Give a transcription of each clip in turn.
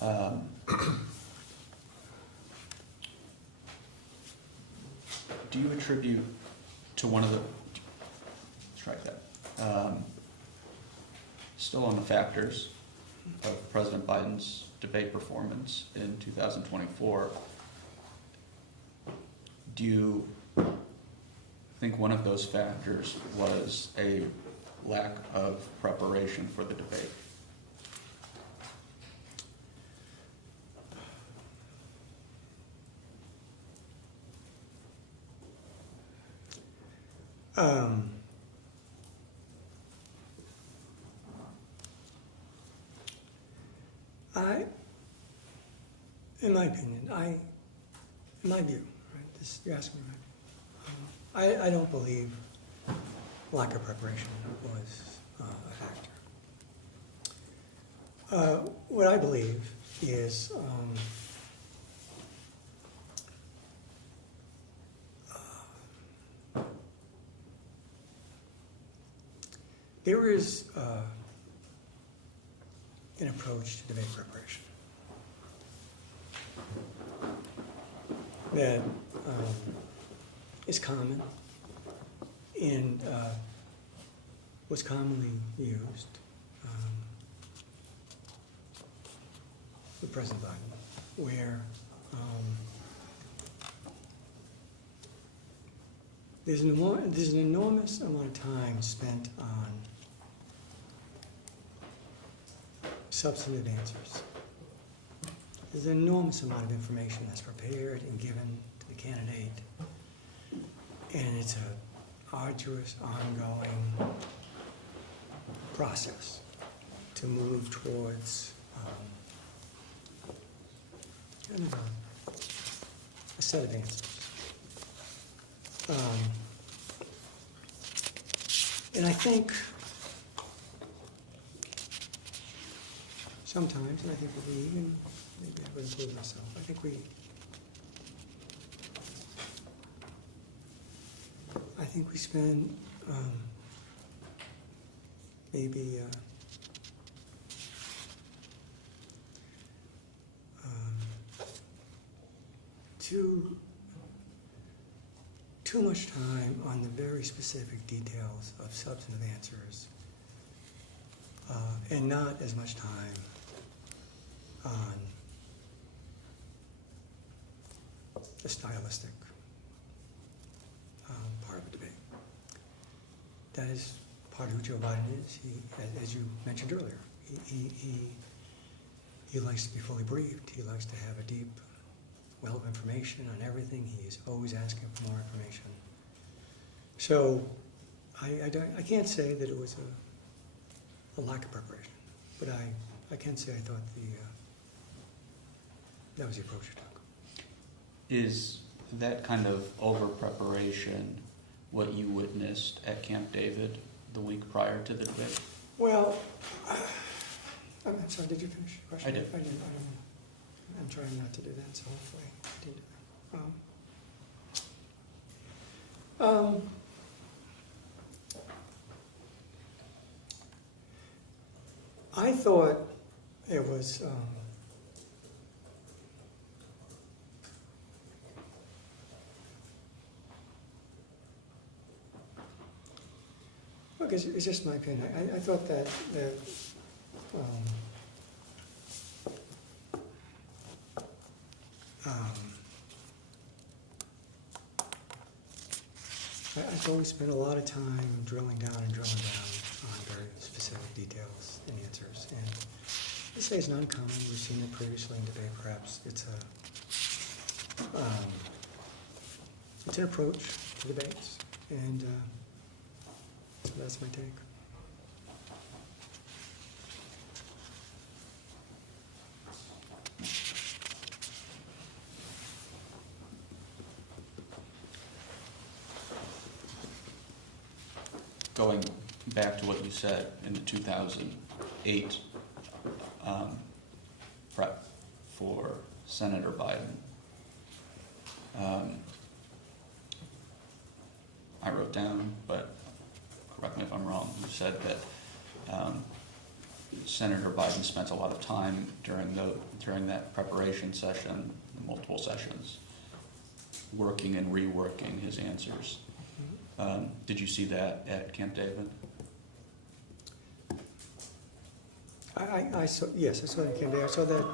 Um, do you attribute to one of the, strike that, still on the factors of President Biden's debate performance in 2024, do you think one of those factors was a lack of preparation for the debate? In my opinion, in my view, right, this, you're asking me, right? I don't believe lack of preparation was a factor. What I believe is there is an approach to debate preparation that is common and was commonly used with President Biden, where there's an enormous amount of time spent on substantive answers. There's an enormous amount of information that's prepared and given to the candidate, and it's an arduous, ongoing process to move towards kind of a set of answers. And I think sometimes, and I think we even, maybe I would include myself, I think we spend maybe too much time on the very specific details of substantive answers, and not as much time on the stylistic part of the debate. That is part of who Joe Biden is. He, as you mentioned earlier, he likes to be fully briefed. He likes to have a deep well of information on everything. He is always asking for more information. So I can't say that it was a lack of preparation, but I can say I thought that was the approach he took. Is that kind of over-preparation what you witnessed at Camp David the week prior to the debate? Well, I'm sorry, did you finish your question? I did. I didn't. I'm trying not to do that, so hopefully I did. I thought it was look, it's just my opinion. I thought that I've always spent a lot of time drilling down on very specific details and answers. And this is not uncommon. We've seen it previously in debate. Perhaps it's an approach to debates, and so that's my take. Going back to what you said in the 2008 prep for Senator Biden, I wrote down, but correct me if I'm wrong, you said that Senator Biden spent a lot of time during that preparation session, multiple sessions, working and reworking his answers. Did you see that at Camp David? I saw, yes, I saw that Camp David. I saw that,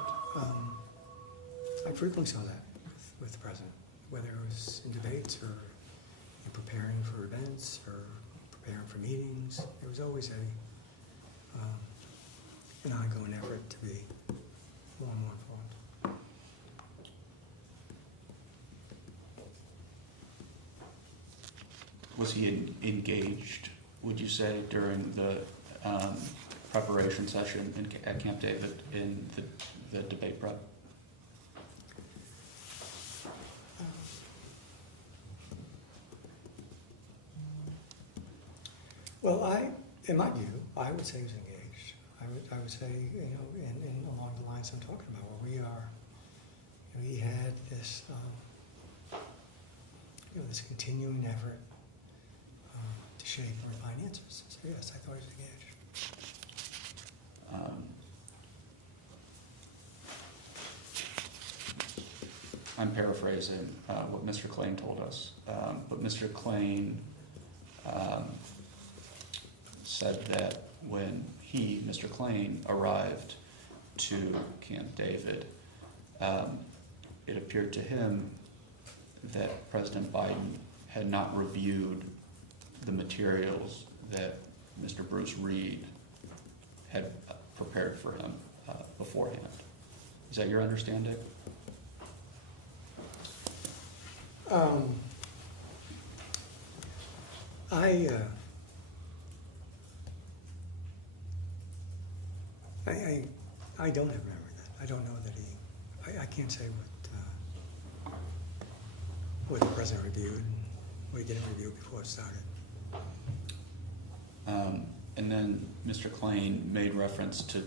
I frequently saw that with the president, whether it was in debates or in preparing for events or preparing for meetings. There was always an ongoing effort to be more and more informed. Was he engaged, would you say, during the preparation session at Camp David in the debate prep? Well, in my view, I would say he was engaged. I would say, in along the lines I'm talking about, where we are, he had this, this continuing effort to shape and refine answers. So yes, I thought he was engaged. I'm paraphrasing what Mr. Klain told us, but Mr. Klain said that when Mr. Klain, arrived to Camp David, it appeared to him that President Biden had not reviewed the materials that Mr. Bruce Reed had prepared for him beforehand. Is that your understanding? I don't have memory of that. I don't know that I can't say what the president reviewed and what he didn't review before it started. And then Mr. Klain made reference to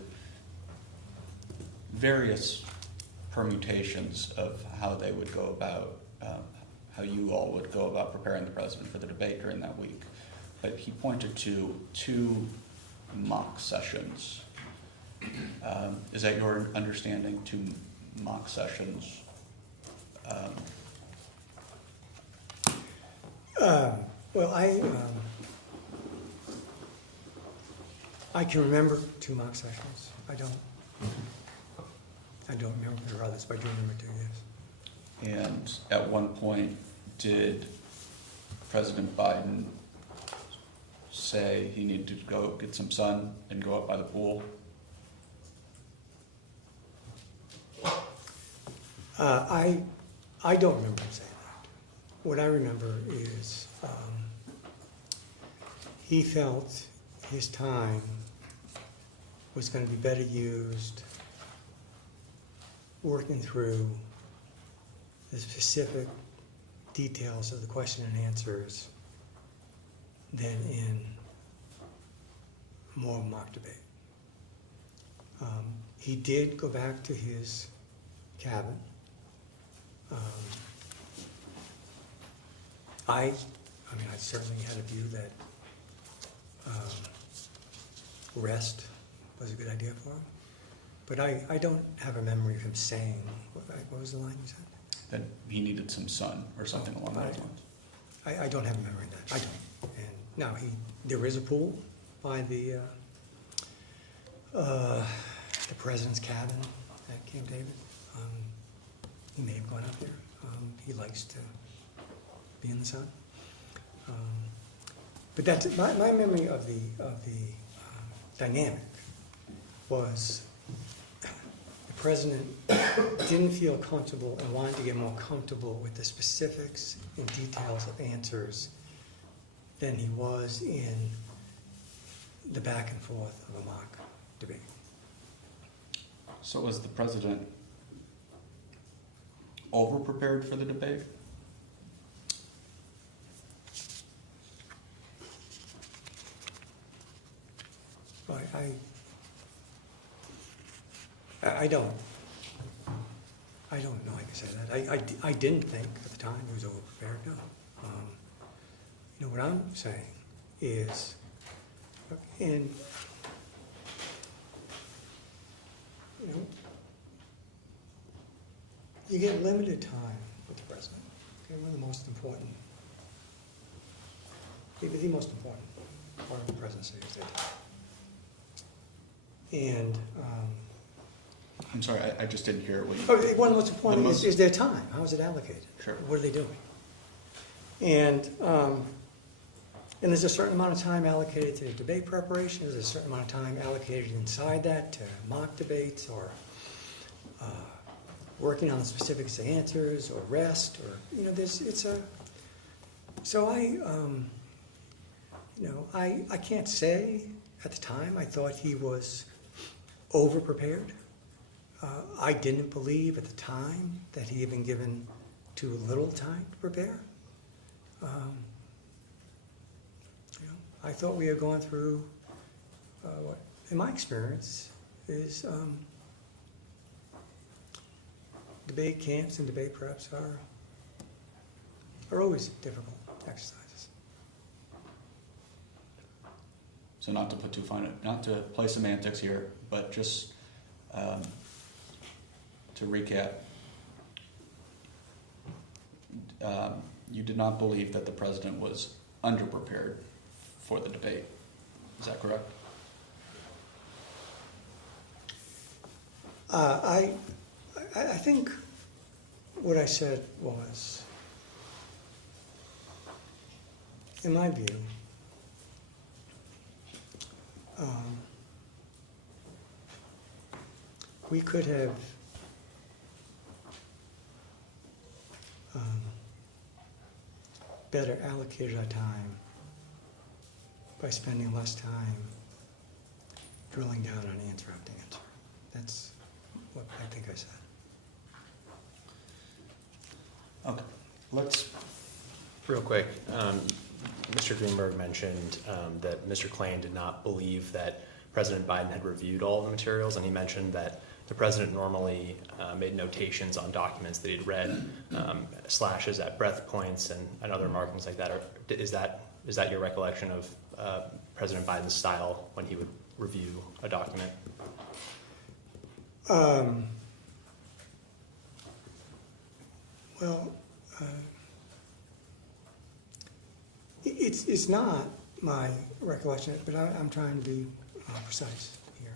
various permutations of how they would go about, how you all would go about preparing the president for the debate during that week. But he pointed to 2 mock sessions. Is that your understanding, 2 mock sessions? Well, I can remember 2 mock sessions. I don't remember if there were others, but I do remember 2, yes. And at one point, did President Biden say he needed to go get some sun and go up by the pool? I don't remember him saying that. What I remember is he felt his time was going to be better used working through the specific details of the question and answers than in more mock debate. He did go back to his cabin. I certainly had a view that rest was a good idea for him, but I don't have a memory of him saying, what was the line you said? That he needed some sun or something along those lines. I don't have a memory of that. I don't. And now there is a pool by the president's cabin at Camp David. He may have gone up there. He likes to be in the sun. But that's my memory of the dynamic was the president didn't feel comfortable and wanted to get more comfortable with the specifics and details of answers than he was in the back and forth of a mock debate. So was the president overprepared for the debate? I don't know I can say that. I didn't think at the time he was overprepared, no. What I'm saying is, and you know, you get limited time with the president. Okay, one of the most important, maybe the most important part of the presidency is their time. And, I'm sorry, I just didn't hear what you. one of the most important The most- is their time. How is it allocated? Sure. What are they doing? And there's a certain amount of time allocated to debate preparation. There's a certain amount of time allocated inside that to mock debates or working on the specifics of answers or rest or, you know, so I can't say at the time I thought he was over-prepared. I didn't believe at the time that he had been given too little time to prepare. You know, I thought we had gone through what, in my experience, is debate camps and debate preps are always difficult exercises. So not to put too fine, not to play semantics here, but just to recap, you did not believe that the president was underprepared for the debate. Is that correct? I think what I said was, in my view, we could have better allocated our time by spending less time drilling down on answer after answer. That's what I think I said. Okay, let's. Real quick, Mr. Greenberg mentioned that Mr. Klain did not believe that President Biden had reviewed all the materials, and he mentioned that the president normally made notations on documents that he'd read, slashes at breath points and other markings like that. Is that your recollection of President Biden's style when he would review a document? Well, it's not my recollection, but I'm trying to be precise here.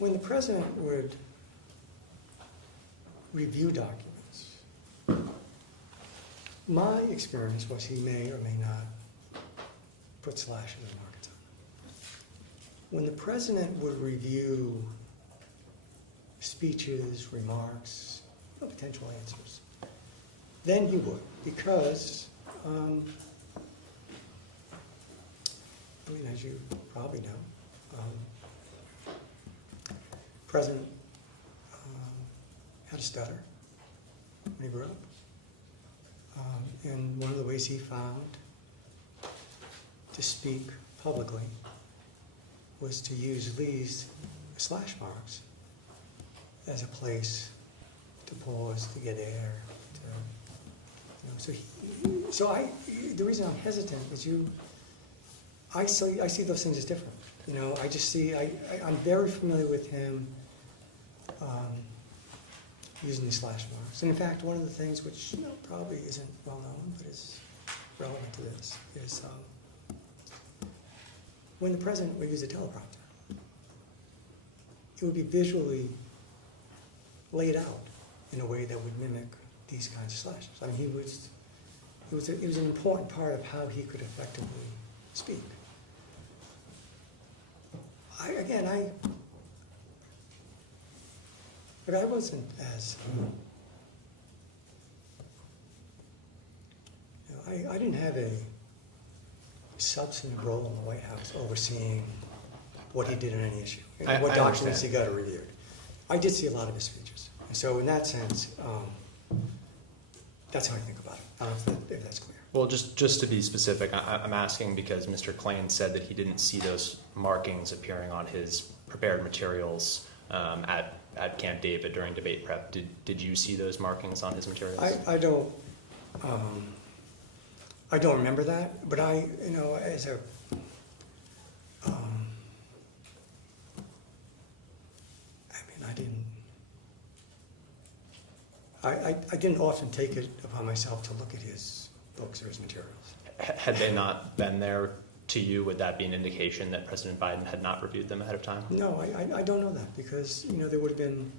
When the president would review documents, my experience was he may or may not put slashes and markings on them. When the president would review speeches, remarks, potential answers, then he would, because, I mean, as you probably know, President had a stutter when he grew up. And one of the ways he found to speak publicly was to use these slash marks as a place to pause, to get air, the reason I'm hesitant is I see those things as different. You know, I just see, I'm very familiar with him using these slash marks. And in fact, one of the things which probably isn't well known, but is relevant to this, is when the president would use a teleprompter, it would be visually laid out in a way that would mimic these kinds of slashes. I mean, it was an important part of how he could effectively speak. But I wasn't as, I didn't have a substantive role in the White House overseeing what he did on any issue, and what documents he got reviewed. I did see a lot of his speeches. So in that sense, that's how I think about it. I don't know if that's clear. Well, just to be specific, I'm asking because Mr. Klain said that he didn't see those markings appearing on his prepared materials at Camp David during debate prep. Did you see those markings on his materials? I don't remember that, but as I didn't often take it upon myself to look at his books or his materials. Had they not been there to you, would that be an indication that President Biden had not reviewed them ahead of time? No, I don't know that, because, there would have been,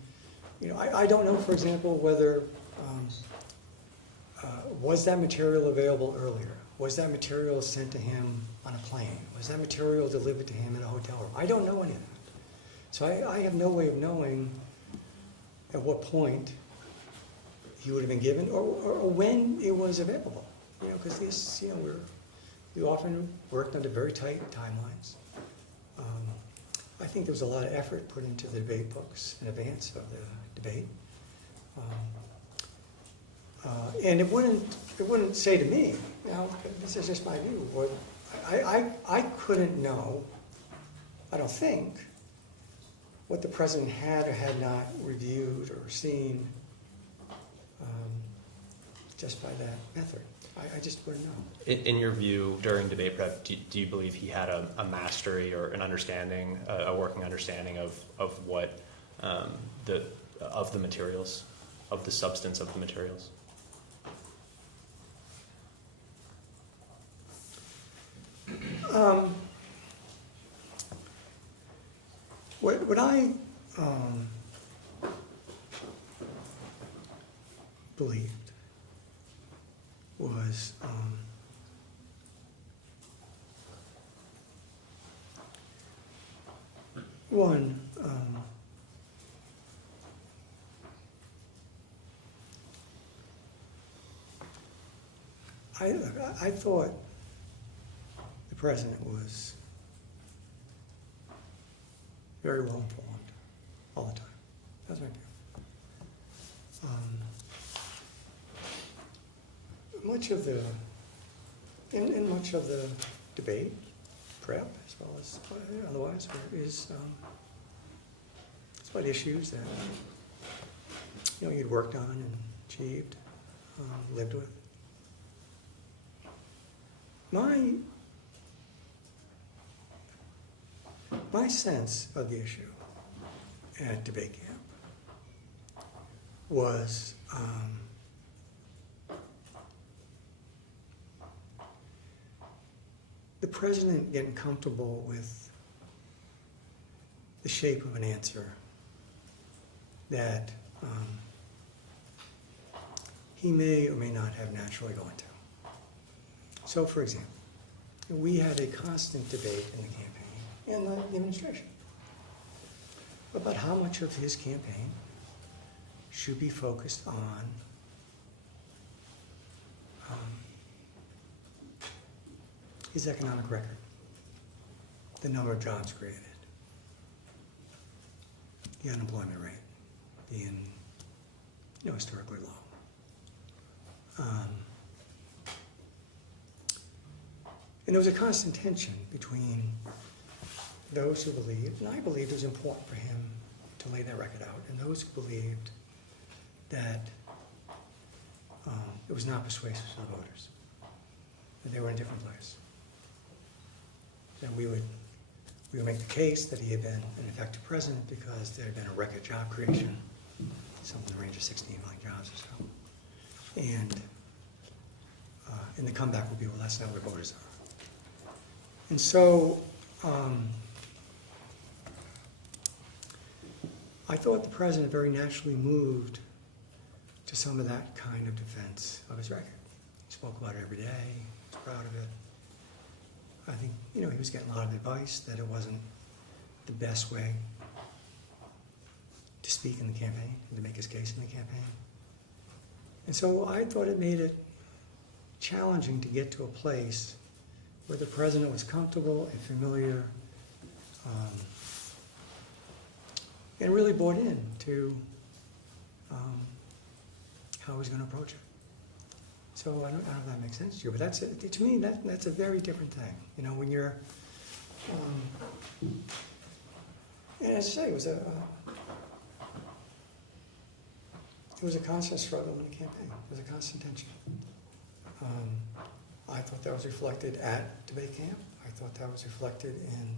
I don't know, for example, whether, was that material available earlier? Was that material sent to him on a plane? Was that material delivered to him in a hotel room? I don't know any of that. So I have no way of knowing at what point he would have been given, or when it was available. Because these, we often worked under very tight timelines. I think there was a lot of effort put into the debate books in advance of the debate. And it wouldn't say to me, now, this is just my view, or I couldn't know, I don't think, what the president had or had not reviewed or seen just by that method. I just wouldn't know. In your view, during debate prep, do you believe he had a mastery or an understanding, a working understanding of what of the materials, of the substance of the materials? What I believed was one, I thought the president was very well informed all the time. That's my view. Much of the, in much of the debate, prep, as well as otherwise, is it's about issues that you'd worked on and achieved, lived with. My sense of the issue at debate camp was the president getting comfortable with the shape of an answer that he may or may not have naturally gone to. So, for example, we had a constant debate in the campaign and the administration about how much of his campaign should be focused on his economic record, the number of jobs created, the unemployment rate being historically low. And there was a constant tension between those who believed, and I believed it was important for him to lay that record out, and those who believed that it was not persuasive to the voters, that they were in a different place. That we would make the case that he had been an effective president because there had been a record job creation, something in the range of 16 million jobs or so. And the comeback would be, well, that's not what voters are. And so I thought the president very naturally moved to some of that kind of defense of his record. He spoke about it every day, he was proud of it. I think, he was getting a lot of advice that it wasn't the best way to speak in the campaign, and to make his case in the campaign. And so I thought it made it challenging to get to a place where the president was comfortable and familiar and really bought in to how he was going to approach it. So I don't know if that makes sense to you, but to me, that's a very different thing. When you're, and as I say, it was a constant struggle in the campaign. It was a constant tension. I thought that was reflected at debate camp. I thought that was reflected in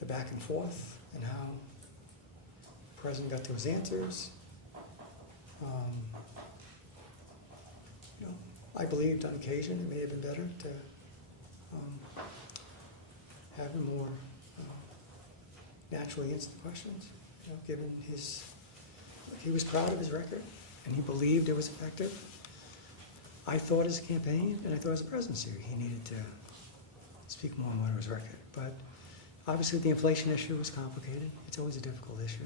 the back and forth and how the president got to his answers, You know, I believed on occasion it may have been better to have him more naturally answer the questions, you know, given he was proud of his record and he believed it was effective. I thought as a campaign and I thought as a presidency he needed to speak more on what was record. But obviously the inflation issue was complicated. It's always a difficult issue.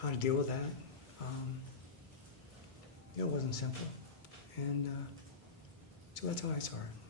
How to deal with that, it wasn't simple. And so that's how I saw it.